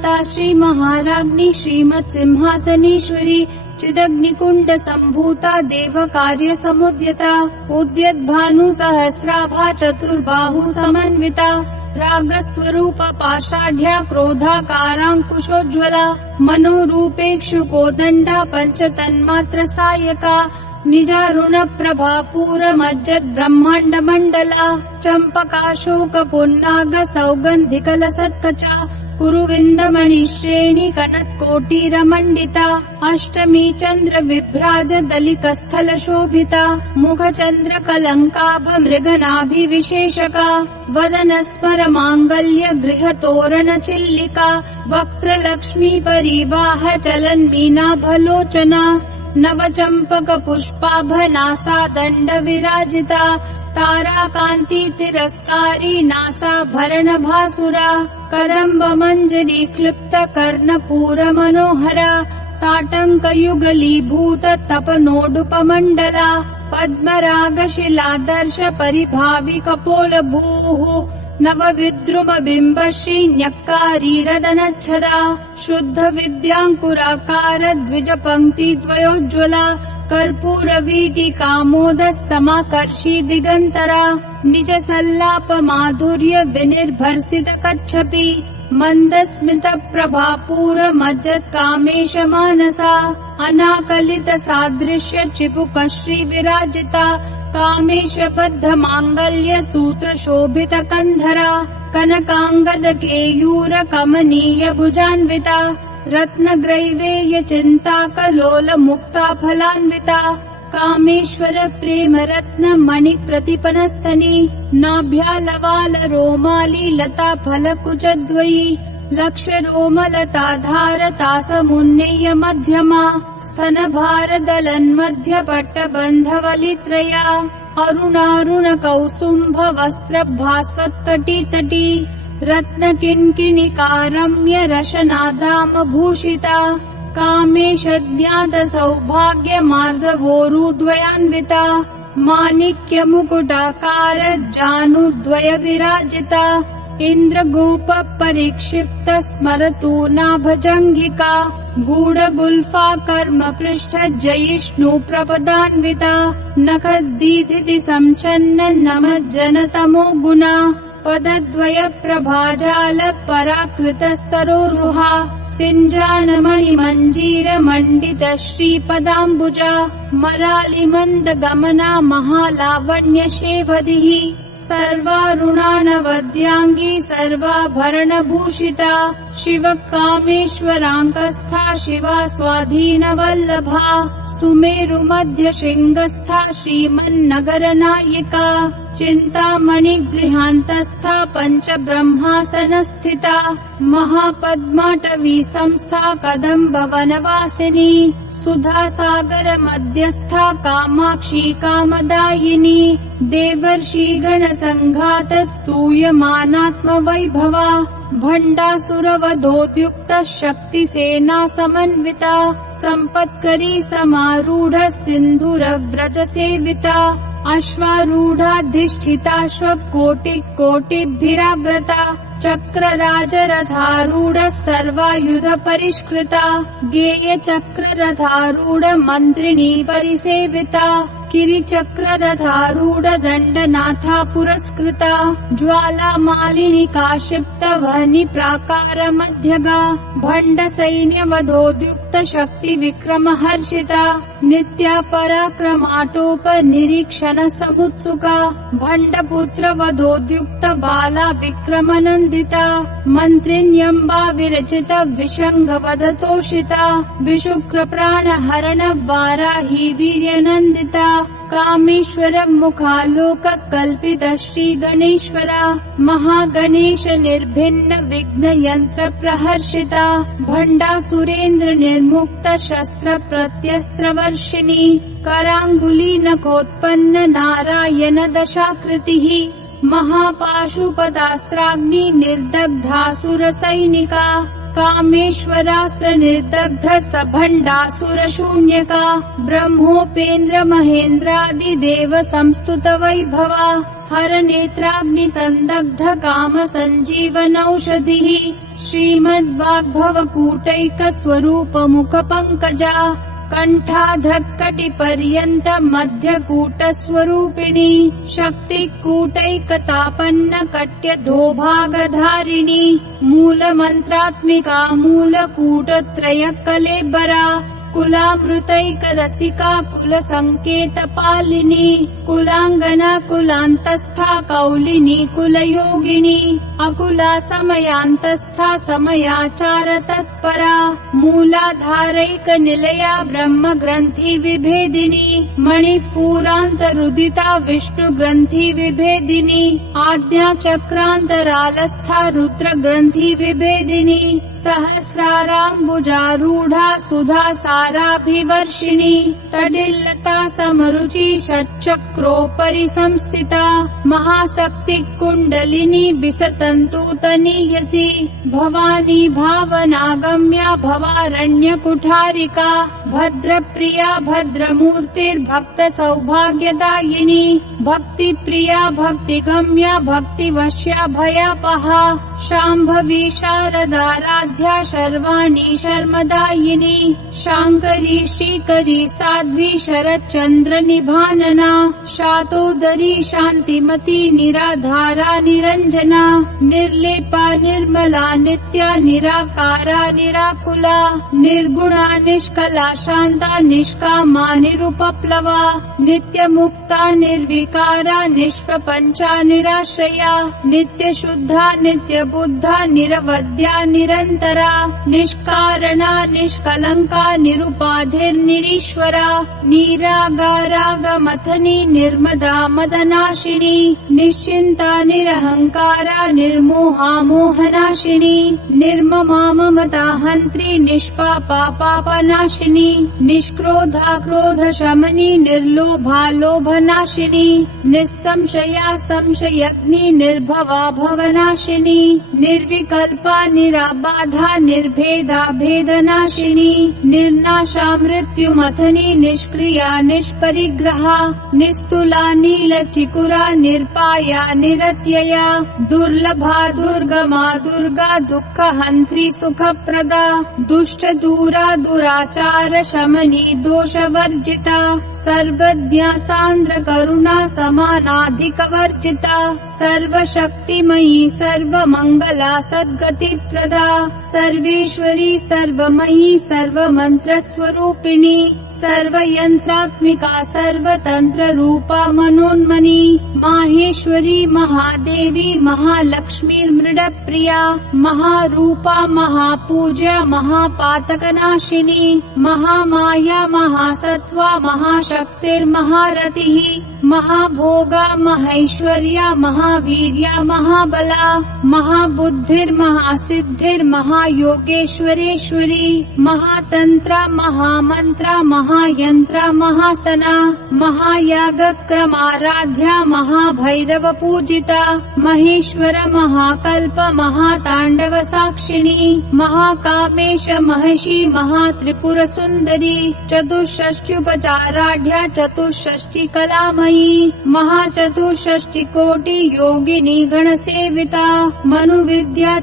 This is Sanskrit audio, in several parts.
माता श्री महाराज्ञी श्रीमत् सिंहासनेश्वरी चिदग्निकुंड संभूता देव कार्य समुद्यता उद्यत भानु सहस्राभा चतुर्बाहु समन्विता रागस्वरूप पाषाढ्या क्रोधाकारांकुशोज्ज्वला मनोरूपेक्षु कोदंडा पंचतन्मात्र सायका निजारुण प्रभा पूरमज्जत ब्रह्मांड मंडला चंपकाशोक पुन्नाग सौगंधिकल सत्कचा कुरुविंदमणि श्रेणी कनत कोटिरमंडिता अष्टमी चंद्र विभ्राज दलितस्थल शोभिता मुख चंद्र कलंकाभ मृगनाभि विशेषका वदन स्मर मांगल्य गृह तोरण चिल्लिका वक्त्र लक्ष्मी परिवाह चलन मीना भलोचना नव चंपक पुष्पाभ नासा दंड विराजिता तारा कांति तिरस्कारी नासा भरण भासुरा कदम्ब मंजरी क्लिप्त कर्णपूर मनोहरा ताटंक युगलीभूत तपनोडुपमंडला पद्मराग शिलादर्श परिभावि कपोल भूः नव विद्रुम बिंब श्री न्यक्कारी रदनच्छदा शुद्ध विद्यांकुराकार द्विज पंक्ति द्वयोज्ज्वला कर्पूर वीटिकामोद समाकर्षी दिगंतरा निज सल्लाप माधुर्य विनिर्भर्सित कच्छपि मंदस्मित प्रभापूर मज्जत कामेश मानसा अनाकलित सादृश्य चिपुक श्री विराजिता कामेश बद्ध मांगल्य सूत्र शोभित कंधरा कनकांगद केयूर कमनीय भुजान्विता रत्नग्रैवेय चिंता कलोल मुक्ता फलान्विता कामेश्वर प्रेम रत्न मणि प्रतिपनस्तनी नाभ्यालवाल रोमाली लता फल कुचद्वयी लक्ष रोमलताधार तासमुन्नेय मध्यमा स्तन भार दलन मध्य पट्ट बंधवलित्रया अरुणारुण कौसुम्भ वस्त्र भास्वत्कटी तटी रत्न किंकिणिका रम्य रशनादाम भूषिता कामेश ज्ञात सौभाग्य मार्दवोरुद्वयान्विता माणिक्य मुकुटाकार जानुद्वय विराजिता इंद्र गोप परिक्षिप्त स्मरतु नाभजंगिका गूढ़ गुल्फा कर्म पृष्ठ जयिष्णु प्रपदान्विता नखदीधिति संचन्न नम जनतमो गुणा पदद्वय प्रभाजाल पराकृत सरोरुहा सिंजानमणि मंजीर मंडित श्रीपदाम्बुजा मरालि मंद गमना महालावण्य शेवधिः सर्वारुणानवद्यांगी सर्वाभरण भूषिता शिव कामेश्वरांकस्था शिवा स्वाधीन वल्लभा सुमेरु मध्य शृंगस्था श्रीमन्नगर नायिका चिंतामणि गृहांतस्था पंच ब्रह्मासन स्थिता महापद्माटवी संस्था कदम्ब वनवासिनी सुधा सागर मध्यस्था कामाक्षी कामदायिनी देवर्षि गण संघात स्तूयमानात्म वैभवा भंडासुरवधोद्युक्त शक्ति सेना समन्विता संपत्करी समारूढ़ सिंधुर व्रज सेविता अश्वारूढ़ाधिष्ठिताश्व कोटि कोटिभिराव्रता चक्रराज रथारूढ़ सर्वायुध परिष्कृता गेय चक्र रथारूढ़ मंत्रिणी परिसेविता किरिचक्र रथारूढ़ दंडनाथा पुरस्कृता ज्वाला मालिनी काशिप्त वहनी प्राकार मध्यगा भंड सैन्य वधोद्युक्त शक्ति विक्रम हर्षिता नित्या पराक्रमाटोप निरीक्षण समुत्सुका भंड पुत्र वधोद्युक्त बाला विक्रम नंदिता मंत्रिण्यम्बा विरचित विशंग वधतोषिता विशुक्र प्राण हरण वाराही वीर्य नंदिता कामेश्वर मुखालोक कल्पित श्री गणेश्वरा महागणेश निर्भिन्न विघ्न यंत्र प्रहर्षिता भंडा सुरेंद्र निर्मुक्त शस्त्र प्रत्यस्त्र वर्षिणी करांगुली नखोत्पन्न नारायण दशाकृतिः महापाशुपदास्त्राग्नि निर्दग्धासुर सैनिका कामेश्वरास्त्र निर्दग्ध सभण्डासुरशून्यका ब्रह्मोपेन्द्र महेन्द्रादिदेव संस्तुत वैभवा हर नेत्राग्नि संदग्ध काम संजीवनौषधिः श्रीमद्वाग्भवकूटैक स्वरूप मुख पंकजा कंठाधक्कटिपर्यन्त मध्यकूट स्वरूपिणी शक्तिकूटैकतापन्न कट्यधोभागधारिणी मूलमन्त्रात्मिका मूलकूटत्रय कलेबरा कुलामृतैक रसिका कुल संकेत पालिनी कुलांगना कुलांतस्था कौलिनी कुलयोगिनी अकुला समयांतस्था समयाचार तत्परा मूलाधारैक निलया ब्रह्म ग्रंथि विभेदिनी मणिपूरांतरुदिता विष्णु ग्रंथि विभेदिनी आज्ञा चक्रांतरालस्था रुद्र ग्रंथि विभेदिनी सहस्राराम्बुजारूढ़ा सुधा साराभिवर्षिणी तडिल्लता समरुचि षट्चक्रोपरि संस्थिता महाशक्ति कुंडलिनी विसतन्तुतनीयसी भवानी भावनागम्या भवारण्य कुठारिका भद्रप्रिया भद्रमूर्तिर्भक्त सौभाग्यदायिनी भक्ति प्रिया भक्तिगम्या भक्तिवश्या भयापहा शाम्भवी शारदाराध्या शर्वाणी शर्मदायिनी शांकरी श्रीकरी साध्वी शरच्चंद्र निभानना शातोदरी शांतिमती निराधारा निरंजना निर्लेपा निर्मला नित्या निराकारा निराकुला निर्गुणा निष्कला शांता निष्कामा निरुपप्लवा नित्य मुक्ता निर्विकारा निष्प्रपंचा निराश्रया नित्य शुद्धा नित्य बुद्धा निरवध्या निरंतरा निष्कारणा निष्कलंका निरुपाधिर्निरीश्वरा निरागारागमथनी निर्मदा मदनाशिनी निश्चिंता निरहंकारा निर्मोहा मोहनाशिनी निर्ममा ममता हंत्री निष्पापा पापनाशिनी निष्क्रोधा क्रोध शमनी निर्लोभा लोभनाशिनी निस्संशया संशयग्नि निर्भवा भवनाशिनी निर्विकल्पा निराबाधा निर्भेदा भेदनाशिनी निर्नाशा मृत्युमथनी निष्क्रिया निष्परिग्रहा निस्तुला नीलचिकुरा निर्पाया निरत्यया दुर्लभा दुर्गमा दुर्गा दुःख हंत्री सुखप्रदा दुष्ट दूरा दुराचार शमनी दोषवर्जिता सर्वज्ञा सान्द्र करुणा समानाधिक वर्जिता सर्वशक्तिमयी सर्वमंगला सद्गतिप्रदा सर्वेश्वरी सर्वमयी सर्वमंत्र स्वरूपिणी सर्वयंत्रात्मिका सर्वतंत्र रूपा मनोन्मनी माहेश्वरी महादेवी महालक्ष्मी मृडप्रिया महारूपा महापूज्या महापातकनाशिनी महामाया महासत्वा महाशक्तिर्महारतिः महाभोगा महैश्वर्या महावीर्या महाबला महाबुद्धिर्महासिद्धिर्महायोगेश्वरेश्वरी महातंत्रा महामंत्रा महायंत्रा महासना महायागक्रमाराध्या महाभैरव पूजिता महेश्वर महाकल्प महातांडव साक्षिणी महाकामेश महर्षि महात्रिपुर सुंदरी चतुष्षष्ट्युपचाराढ्या चतुष्षष्टि कलामयी महाचतुष्षष्टि कोटि योगिनी गण सेविता मनु विद्या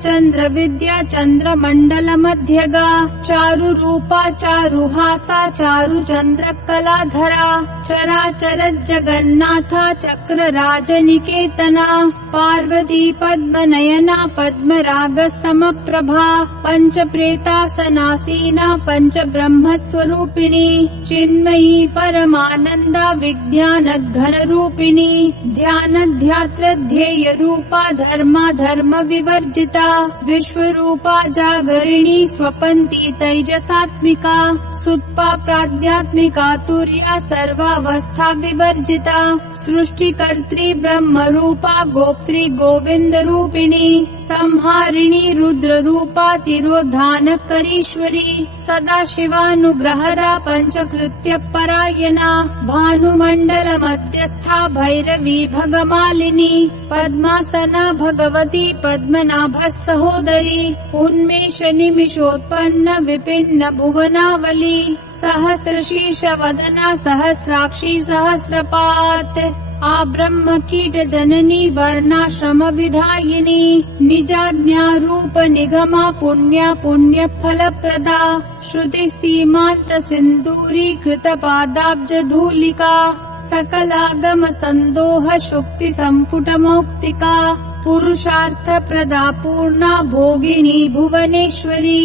चंद्र मंडल मध्यगा चारु रूपा चारुहासा चारु चंद्र कलाधरा चराचर जगन्नाथा चक्र राजनिकेतना पार्वती पद्मनयना पद्मराग समप्रभा पंच प्रेतासनासीना पंच ब्रह्म स्वरूपिणी चिन्मयी परमानंदा विज्ञान घन रूपिणी ध्यान ध्यात्र ध्येय रूपा धर्मा धर्म विवर्जिता विश्व रूपा जागरिणी स्वपंती तेजसात्मिका सुत्पा प्राध्यात्मिका तुर्या सर्वावस्था विवर्जिता सृष्टिकर्त्री ब्रह्म रूपा गोप्त्री गोविंद रूपिणी संहारिणी रुद्र रूपा तिरोधानकरीश्वरी सदा शिवानुग्रहदा पंचकृत्य परायणा भानुमंडल मध्यस्था भैरवी भगमालिनी पद्मासना भगवती पद्मनाभः सहोदरी उन्मेष निमिषोत्पन्न विपिन्न भुवनावली सहस्रशीर्ष वदना सहस्राक्षी सहस्रपात आब्रह्म कीट जननी वर्णाश्रम विधायिनी निजाज्ञा रूप निगमा पुण्या पुण्य फल प्रदा श्रुति सीमांत सिंदूरी कृत पादाब्ज धूलिका सकलागम संदोह शुक्ति संपुट मौक्तिका पुरुषार्थ प्रदा पूर्णा भोगिनी भुवनेश्वरी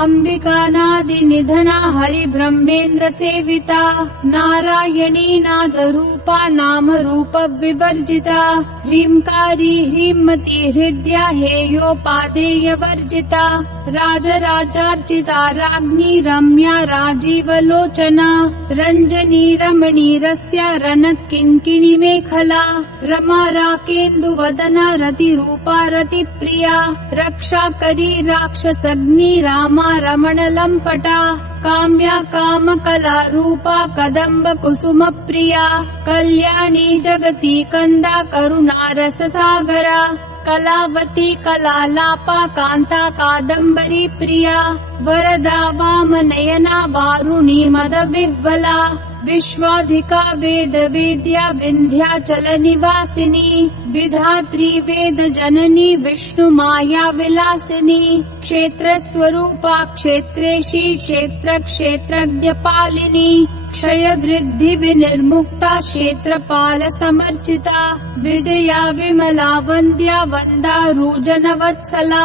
अंबिकानादि निधना हरि ब्रह्मेन्द्र सेविता नारायणी नाद रूपा नाम रूप विवर्जिता ह्रींकारी ह्रीमती हृदया हेयोपादेय वर्जिता राजराजार्चिता राज्ञी रम्या राजीवलोचना रंजनी रमणी रस्या रणत् किङ्किणी मेखला रमा राकेन्दु वदना रति रूपा रति प्रिया रक्षाकरी राक्षसग्नि रामा रमण लंपटा काम्या काम कला रूपा कदम्ब कुसुम प्रिया कल्याणी जगती कंदा करुणा रस सागरा कलावती कलालापा कांता कादम्बरी प्रिया वरदा वाम नयना वारुणी मद विह्वला विश्वाधिका वेद वेद्या विंध्याचल निवासिनी विधात्री वेद जननी विष्णु माया विलासिनी क्षेत्र स्वरूपा क्षेत्रेशी क्षेत्र क्षेत्रज्ञ पालिनी क्षय वृद्धि विनिर्मुक्ता क्षेत्रपाल समर्चिता विजया विमला वन्द्या वन्दारूजन वत्सला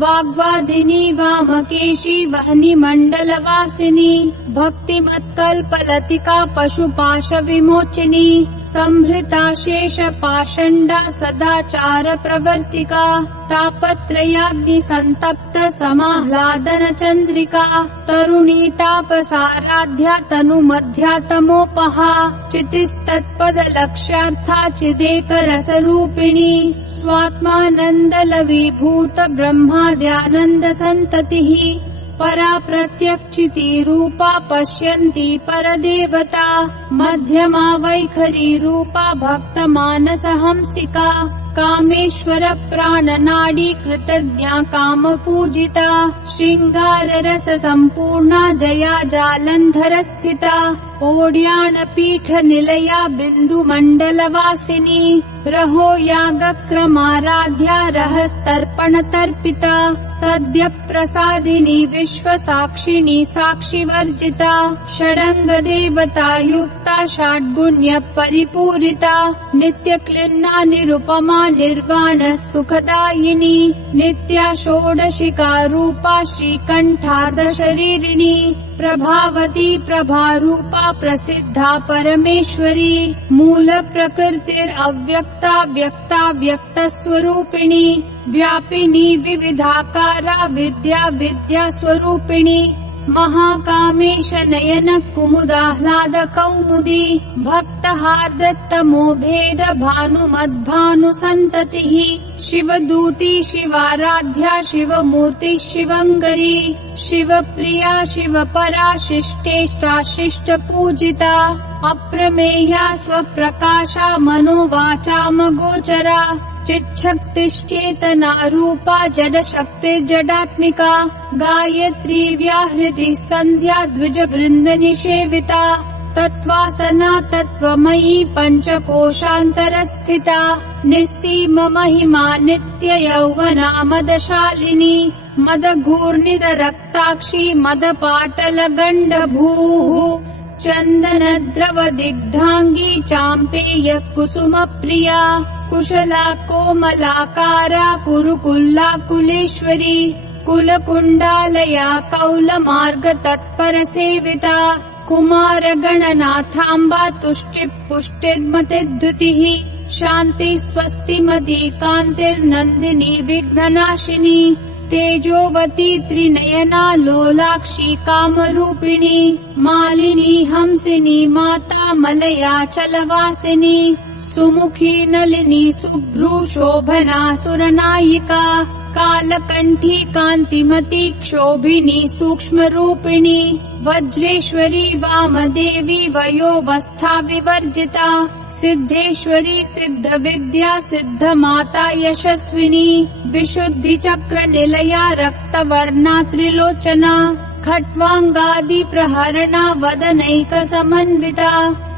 वाग्वादिनी वामकेशी वहनी मंडल वासिनी भक्तिमत्कल्पलतिका पशुपाश विमोचिनी संहृता शेष पाषण्डा सदाचार प्रवर्तिका तापत्रयाग्नि संतप्त समाह्लादन चंद्रिका तरुणी तापसाराध्या तनु मध्या तमोपहा चितिस्तत्पद लक्ष्यार्था चिदेक रस रूपिणी स्वात्मानंद लवीभूत ब्रह्माद्यानंद संततिः परा प्रत्यक्षिती रूपा पश्यन्ती परदेवता मध्यमा वैखरी रूपा भक्त मानस हंसिका कामेश्वर प्राणनाडी कृतज्ञा काम पूजिता श्रृंगार रस संपूर्णा जया जालंधर स्थिता ओड्यान पीठ निलया बिंदु मंडल वासिनी रहो याग क्रमाराध्या रहस्तर्पण तर्पिता सद्य प्रसादिनी विश्व साक्षिणी साक्षी वर्जिता षडंग देवता युक्ता षड्गुण्य परिपूरिता नित्य क्लिन्ना निरुपमा निर्वाण सुखदायिनी नित्या षोडशिका रूपा श्रीकंठार्ध शरीरिणी प्रभावती प्रभारूपा प्रसिद्धा परमेश्वरी मूल प्रकृतिर अव्यक्ता व्यक्ता व्यक्त स्वरूपिणी व्यापिनी विविधाकारा विद्या विद्या स्वरूपिणी महाकामेश नयन कुमुदाह्लाद कौमुदी भक्त हार्दत्तमो भेद भानु मद्भानु संततिः शिवदूती शिवाराध्या शिवमूर्ति शिवंगरी शिवप्रिया शिवपरा शिष्टेष्टा शिष्ट पूजिता अप्रमेया स्वप्रकाशा मनोवाचामगोचरा चिच्छक्तिश्चेतना रूपा जड शक्ति जडात्मिका गायत्री व्याहृति संध्या द्विज वृंद निषेविता तत्वासना तत्वमयी पंचकोशांतर स्थिता निस्सीम महिमा नित्य यौवना मदशालिनी मदघूर्णित रक्ताक्षी मदपाटल गंडभूः चंदन द्रव दिग्धांगी चांपेय कुसुम प्रिया कुशला कोमलाकारा कुरुकुल्ला कुलेश्वरी कुल कुंडालया कौल मार्ग तत्पर सेविता कुमार गणनाथांबा तुष्टि पुष्टिर्मति द्युतिः शांति स्वस्ति मदी कांतिर्नंदिनी विघ्ननाशिनी तेजोवती त्रिनयना लोलाक्षी कामरूपिणी मालिनी हंसिनी माता मलयाचलवासिनी सुमुखी नलिनी शुभ्रू शोभना सुरनायिका कालकंठी कांतिमती क्षोभिनी सूक्ष्म रूपिणी वज्रेश्वरी वामदेवी वयोवस्था विवर्जिता सिद्धेश्वरी सिद्ध विद्या सिद्ध माता यशस्विनी विशुद्धि चक्र निलया रक्तवर्णा त्रिलोचना खट्वांगादि प्रहरणा वदनैक समन्विता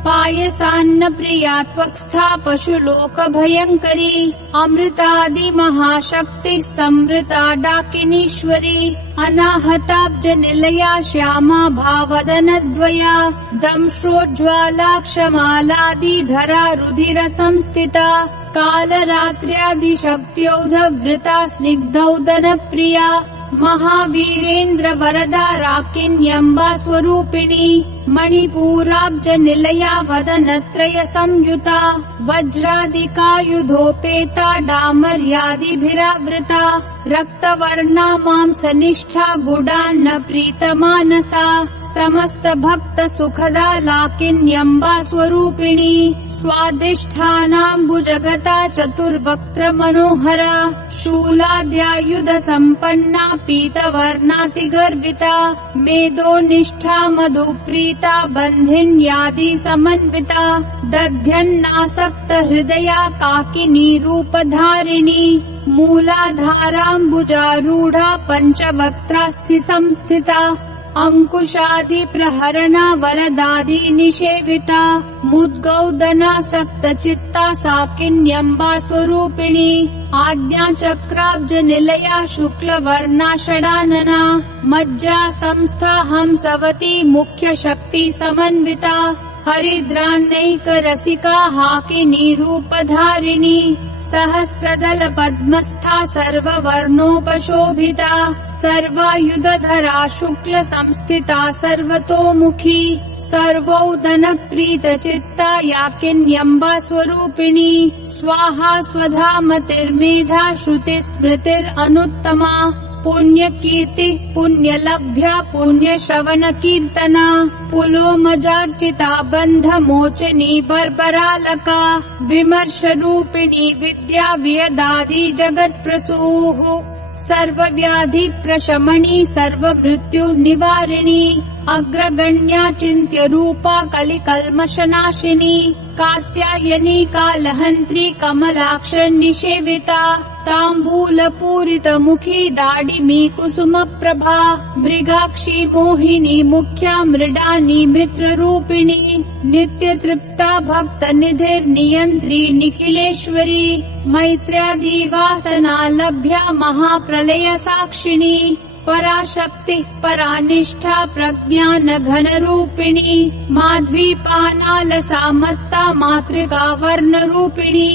पायसान्न प्रिया त्वक्स्था पशुलोक भयंकरी अमृतादि महाशक्ति समृता डाकिनीश्वरी अनाहताब्ज निलया श्यामा भावदनद्वया दंश्रोज्ज्वाला क्षमालादि धरा रुधिर संस्थिता कालरात्र्यादि शक्त्योधवृता स्निग्धौदन प्रिया महावीरेन्द्र वरदा राकिन्यम्बा स्वरूपिणी मणिपूराब्ज निलया वदनत्रय संयुता वज्रादिकायुधोपेता डामर्यादिभिरावृता रक्तवर्णा मांसनिष्ठा गुडान्न प्रीतमानसा समस्त भक्त सुखदा लाकिन्यम्बा स्वरूपिणी स्वादिष्ठानाम्बुजगता चतुर्वक्त्र मनोहरा शूलाद्यायुध संपन्ना पीतवर्णातिगर्विता मेदोनिष्ठा मधुप्रीता बन्धिन्यादि समन्विता दध्यन्नासक्त हृदया काकिनी रूपधारिणी मूलाधाराम्बुजारूढा पञ्चवक्त्रास्थि संस्थिता अंकुशादि प्रहरणा वरदादि निषेविता मुद्गौदनासक्त चित्ता साकिन्यम्बा स्वरूपिणी आज्ञा चक्राब्ज निलया शुक्ल वर्णा षडानना मज्जा संस्था हंसवती मुख्य शक्ति समन्विता हरिद्रान्नैक रसिका हाकिनी रूपधारिणी सहस्रदल पद्मस्था सर्ववर्णोपशोभिता सर्वायुधधरा शुक्ल संस्थिता सर्वतोमुखी सर्वौदन प्रीत चित्ता याकिन्यम्बा स्वरूपिणी स्वाहा स्वधा मतिर्मेधा श्रुति स्मृतिर अनुत्तमा पुण्य कीर्ति पुण्य लभ्या पुण्य श्रवण कीर्तना पुलोमजार्चिता बंध मोचनी बर्बरालका विमर्श रूपिणी विद्या वियदादि जगत प्रसूः सर्वव्याधि प्रशमनी सर्व मृत्यु निवारिणी अग्रगण्या चिन्त्य रूपा कलिकल्मषनाशिनी कात्यायनी कालहन्त्री कमलाक्ष निषेविता ताम्बूलपूरित मुखी दाडिमी कुसुम प्रभा मृगाक्षी मोहिनी मुख्या मृडानी मित्र रूपिणी नित्य तृप्ता भक्त निधिर नियंत्री निखिलेश्वरी मैत्र्यादिवासना लभ्या महाप्रलय साक्षिणी पराशक्ति परानिष्ठा प्रज्ञान घन रूपिणी माध्वीपानालसा मत्ता मातृका वर्ण रूपिणी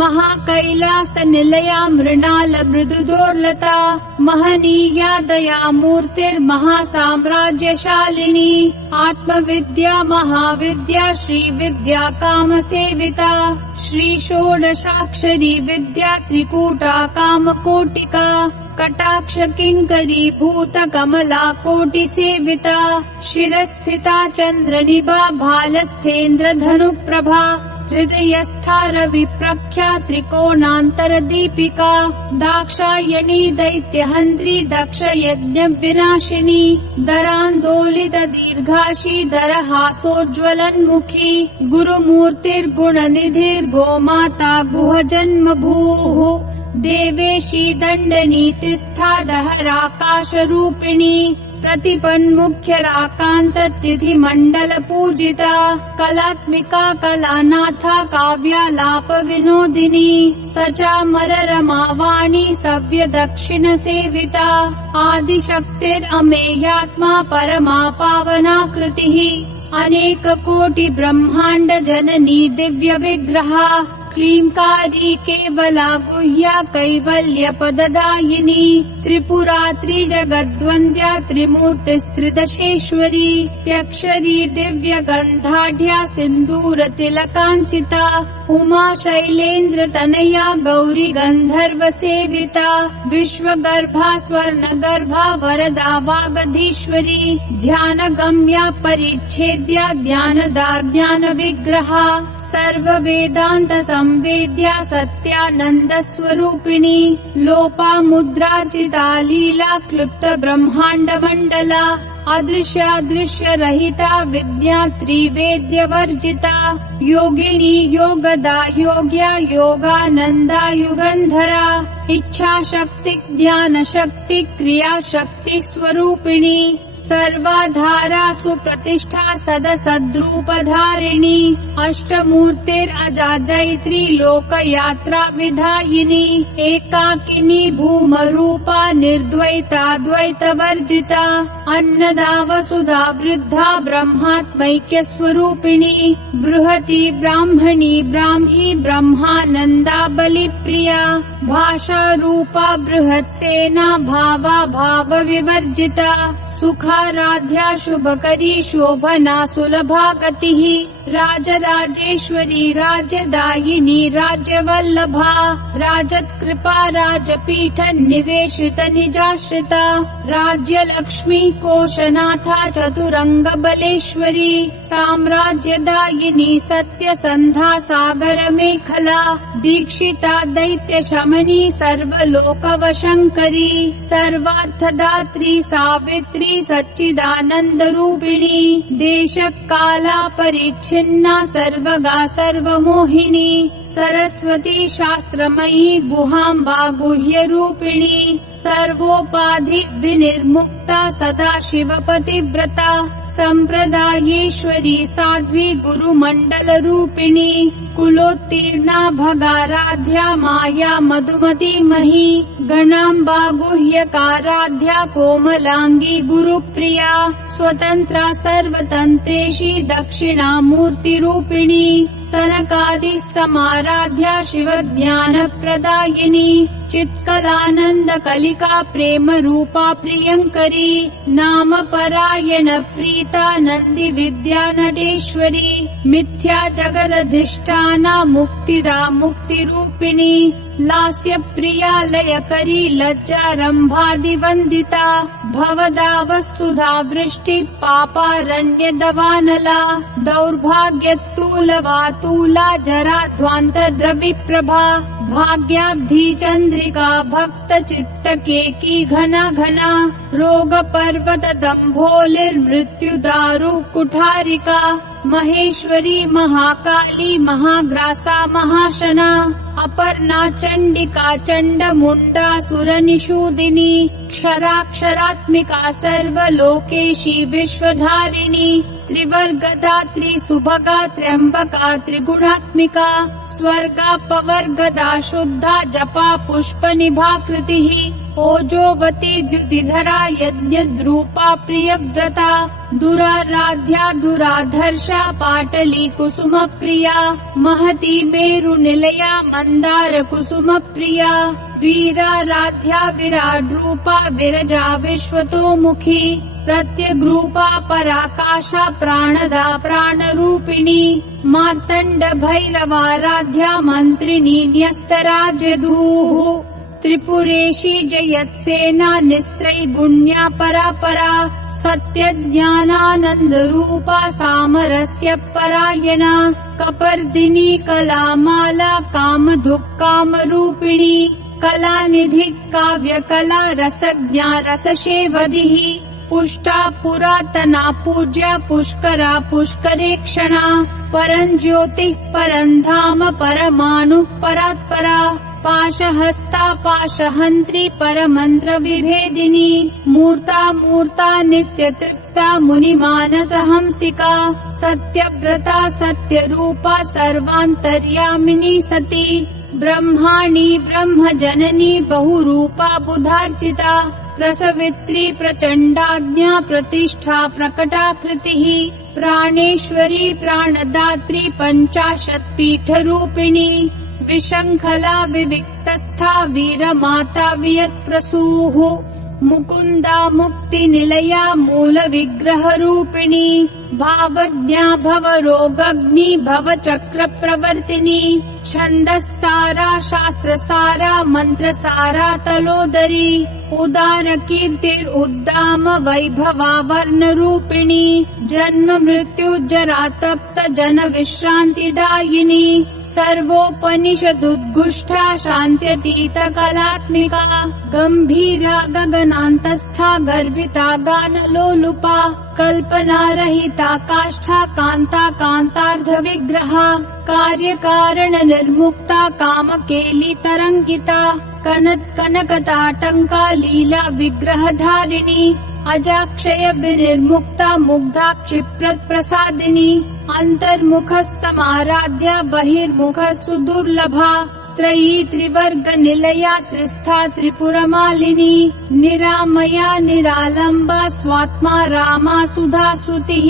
महाकैलास निलया मृणाल मृदुदोर्लता महनीया दया मूर्तिर्महासाम्राज्यशालिनी आत्मविद्या महाविद्या श्री विद्या काम सेविता श्री षोडशाक्षरी विद्या त्रिकूटा काम कोटिका कटाक्ष किंकरी भूत कमला कोटि सेविता शिरस्थिता चंद्र निभा भालस्थेन्द्र धनु प्रभा हृदयस्था रवि प्रख्या त्रिकोणांतर दीपिका दाक्षायणी दैत्यहन्त्री दक्ष यज्ञ विनाशिनी दरान्दोलित दीर्घाशी दरहासोज्ज्वलन्मुखी गुरुमूर्तिर्गुण निधिर्गोमाता गुह जन्म भूः देवेशी दण्डनीतिस्था दहराकाश रूपिणी प्रतिपन्मुख्य राकांत तिथि मंडल पूजिता कलात्मिका कलानाथा काव्यालाप विनोदिनी सचामर रमावाणी सव्य दक्षिण सेविता आदिशक्तिरमेयात्मा परमा पावना कृतिः अनेक कोटि ब्रह्मांड जननी दिव्य विग्रहा क्लींकारी केवला गुह्या कैवल्य पददायिनी त्रिपुरा त्रिजगद्वन्द्या त्रिमूर्तिस्त्रिदशेश्वरी त्यक्षरी दिव्य गंधाढ्या सिंदूर तिलकांचिता उमा शैलेन्द्र तनया गौरी गंधर्व सेविता विश्वगर्भा स्वर्ण गर्भा वरदा वागधीश्वरी ध्यान गम्या परिच्छेद्या ज्ञानदा ज्ञान विग्रहा सर्व वेदांत संवेद्या सत्यानंद स्वरूपिणी लोपामुद्रार्चिता लीला क्लुप्त ब्रह्मांड मंडला अदृश्यादृश्य रहिता विद्या त्रिवेद्य वर्जिता योगिनी योगदा योग्या योगानंदा युगंधरा इच्छा शक्ति ज्ञान शक्ति क्रिया शक्ति स्वरूपिणी सर्वाधारा सुप्रतिष्ठा सदसद्रूप धारिणी अष्टमूर्तिरजाजयित्री लोकयात्रा विधायिनी एकाकिनी भूमरूपा निर्द्वैताद्वैत वर्जिता अन्नदा वसुधा वृद्धा ब्रह्मात्मैक्य स्वरूपिणी बृहती ब्राह्मणी ब्राह्मी ब्रह्मानंदा बलिप्रिया भाषा रूपा बृहत्सेना भावा भाव विवर्जिता सुखाराध्या शुभकरी शोभना सुलभा गतिः राजराजेश्वरी राज्यदायिनी राज्यवल्लभा राजत्कृपा राजपीठ निवेशित निजाश्रिता राज्यलक्ष्मी कोशनाथा चतुरंग बलेश्वरी साम्राज्यदायिनी सत्यसंधा सागर मेखला दीक्षिता दैत्य शमनी सर्वलोकवशंकरी सर्वार्थदात्री सावित्री सच्चिदानंद रूपिणी देश काला परिच्छिन्ना सर्वगा सर्वमोहिनी सरस्वती शास्त्रमयी गुहाम्बा गुह्य रूपिणी सर्वोपाधि विनिर्मुक्ता सदा शिवपतिव्रता संप्रदायेश्वरी साध्वी गुरुमंडल रूपिणी कुलोत्तीर्णा भगाराध्या माया मधुमती मही गणाम्बा गुह्यकाराध्या कोमलांगी गुरुप्रिया स्वतंत्रा सर्वतंत्रेशी दक्षिणामूर्ति रूपिणी सनकादि समाराध्या शिव ज्ञान प्रदायिनी चित्कलानंद कलिका प्रेम रूपा प्रियंकरी नाम परायण प्रीता नंदी विद्या नटेश्वरी मिथ्या जगदधिष्ठाना मुक्तिदा मुक्ति रूपिणी लास्य प्रिया लयकरी लज्जारंभादि वंदिता भवदा वस्तुधा वृष्टि पापारण्य दवानला दौर्भाग्यतूलवातूला जरा ध्वांत द्रवि प्रभा भाग्याब्धि चंद्रिका भक्त चित्त केकी घना घना रोग पर्वत दंभोलिर्मृत्यु दारु कुठारिका महेश्वरी महाकाली महाग्रासा महाशना अपर्णा चंडिका चंड मुंडा सुर निषूदिनी क्षराक्षरात्मिका सर्वलोकेशी विश्वधारिणी त्रिवर्गदा त्रिसुभगा त्र्यंबका त्रिगुणात्मिका स्वर्गा पवर्गदा शुद्धा जपा पुष्प निभाकृतिः ओजोवती द्युतिधरा यज्ञद्रूपा प्रियव्रता दुराराध्या दुराधर्षा पाटली कुसुम प्रिया महती मेरु निलया मंदार कुसुम प्रिया वीराराध्या विराट रूपा विरजा विश्वतोमुखी प्रत्यग्रूपा पराकाशा प्राणदा प्राण रूपिणी मार्तंड भैरवाराध्या मंत्रिणी न्यस्तराज्यधूः त्रिपुरेशी जयत्सेना निस्त्रैगुण्या परापरा सत्य ज्ञानानंद रूपा सामरस्य परायणा कपर्दिनी कलामाला कामधुक् काम रूपिणी कलानिधि काव्य कला रसज्ञा रसशेवधिः पुष्टा पुरातना पूज्या पुष्करा पुष्करेक्षणा परञ्ज्योतिः परन्धाम परमाणु परात्परा पाशहस्ता पाशहन्त्री परमन्त्र विभेदिनी मूर्ता मूर्ता नित्य तृप्ता मुनिमानस हंसिका सत्यव्रता सत्यरूपा सर्वान्तर्यामिनी सती ब्रह्माणी ब्रह्मजननी बहुरूपा बुधार्चिता प्रसवित्री प्रचंडाज्ञा प्रतिष्ठा प्रकटाकृतिः प्राणेश्वरी प्राणदात्री पंचाशत्पीठ रूपिणी विशंखला विविक्तस्था वीरमाता वियत्प्रसूः मुकुंदा मुक्ति निलया मूल विग्रह रूपिणी भावज्ञा भव रोगग्नि भव चक्र प्रवर्तिनी छंदसारा शास्त्र सारा मंत्र सारा तलोदरी उदार कीर्तिर उद्दाम वैभवा वर्ण रूपिणी जन्म मृत्यु जरा तप्त जन विश्रांतिदायिनी सर्वोपनिषदुद्घुष्टा शान्त्यतीत कलात्मिका गंभीरा गगनान्तस्था गर्भिता गानलोलुपा कल्पना रहिता काष्ठा कांता कांतार्ध विग्रहा कार्य कारण निर्मुक्ता काम केली तरंगिता कनकताटंका लीला विग्रह धारिणी अजाक्षय विनिर्मुक्ता मुग्धा क्षिप्रत प्रसादिनी अंतर्मुख समाराध्या बहिर्मुख सुदुर्लभा त्रयी त्रिवर्ग निलया त्रिस्था त्रिपुरमालिनी निरामया निरालंबा स्वात्मा रामा सुधा श्रुतिः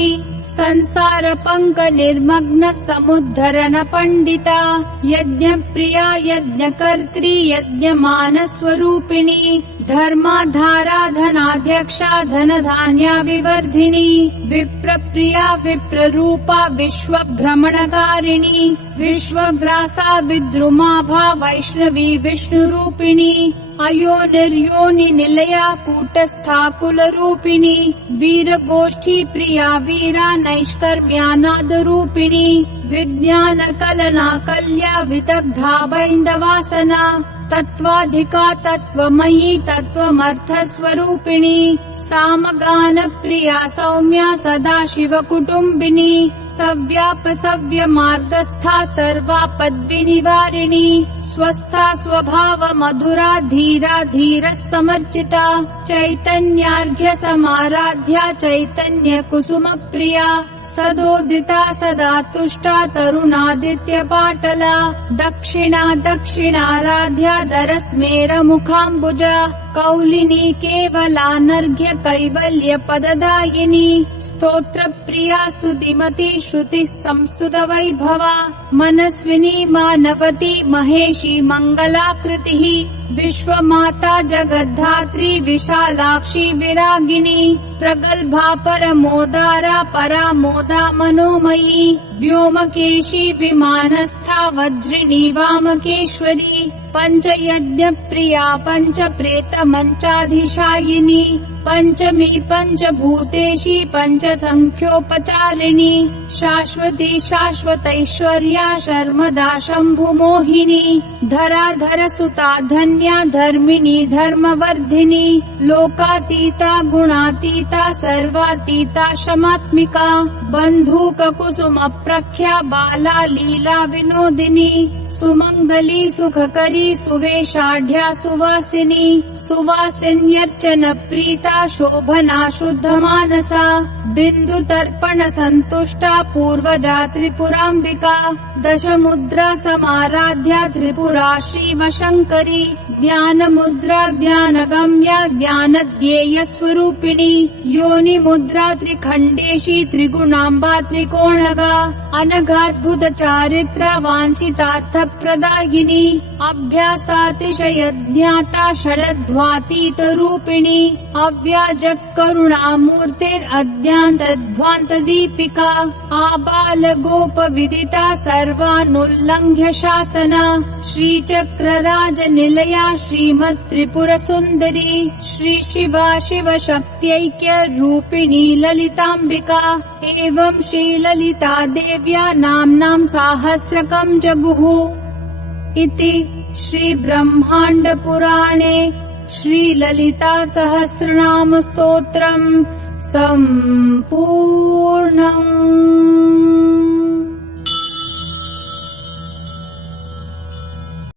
संसार पंक निर्मग्न समुद्धरण पंडिता यज्ञ प्रिया यज्ञकर्त्री यज्ञमान स्वरूपिणी धर्माधारा धनाध्यक्षा धन धान्या विवर्धिनी विप्रप्रिया विप्ररूपा विश्व भ्रमणकारिणी विश्वग्रासा विद्रुमाभा वैष्णवी विष्णुरूपिणी अयो निर्योनि निलया कूटस्था कुलरूपिणी वीरगोष्ठी प्रिया वीरा नैष्कर्म्यानाद रूपिणी विज्ञान कलना कल्या विदग्धा बैन्दवासना तत्त्वाधिका तत्त्वमयी तत्त्वमर्थ स्वरूपिणी सामगान प्रिया सौम्या सदा शिव कुटुम्बिनी सव्याप सव्य मार्गस्था सर्वा पद्वी निवारिणी स्वस्था स्वभाव मधुरा धीरा धीर समर्चिता चैतन्यार्घ्य समाराध्या चैतन्य कुसुम प्रिया सदोदिता सदा तुष्टा तरुणादित्य पाटला दक्षिणा दक्षिणाराध्या दरस्मेर मुखाम्बुजा कौलिनी केवलानर्घ्य कैवल्य पददायिनी स्तोत्र प्रिया स्तुतिमती श्रुति संस्तुत वैभवा मनस्विनी मानवती महेशी मंगलाकृतिः विश्वमाता जगद्धात्री विशालाक्षी विरागिनी प्रगल्भा परमोदारा परामोदा मनोमयी व्योमकेशी विमानस्था वज्रिणी वामकेश्वरी पंचयज्ञ प्रिया पंच प्रेत मंचाधिशायिनी पंचमी पंचभूतेशी पंच संख्योपचारिणी शाश्वती शाश्वतैश्वर्या शर्मदा शंभु मोहिनी धराधर सुता धन्या धर्मिणी धर्मवर्धिनी लोकातीता गुणातीता सर्वातीता शमात्मिका बंधुक कुसुम प्रख्या बाला लीला विनोदिनी सुमंगली सुखकरी सुवेशाढ्या सुवासिनी सुवासिन्यर्चन प्रीता शोभना शुद्ध मानसा बिंदु तर्पण संतुष्टा पूर्वजा त्रिपुरांबिका दश मुद्रा समाराध्या त्रिपुरा श्रीव शंकरी ज्ञान मुद्रा ज्ञान गम्या ज्ञान ज्ञेय स्वरूपिणी योनि मुद्रा त्रिखंडेशी त्रिगुणांबा त्रिकोणगा अनघाद्भुत चारित्र वांछितार्थ प्रदायिनी अभ्यासातिशय ज्ञाता शरद्ध्वातीत रूपिणी अव्याजक करुणामूर्तिर् अद्यान्तध्वान्त दीपिका आबाल गोप विदिता सर्वानुल्लङ्घ्य शासना श्रीचक्रराज निलया श्रीमत् त्रिपुर सुन्दरी श्री शिवा शिव शक्त्यैक्य रूपिणी ललिताम्बिका एवं श्री ललिता देव्या नाम्नां साहस्रकं जगुः इति श्री ब्रह्माण्ड पुराणे श्री ललिता सहस्रनाम स्तोत्रम् सम्पूर्णम्।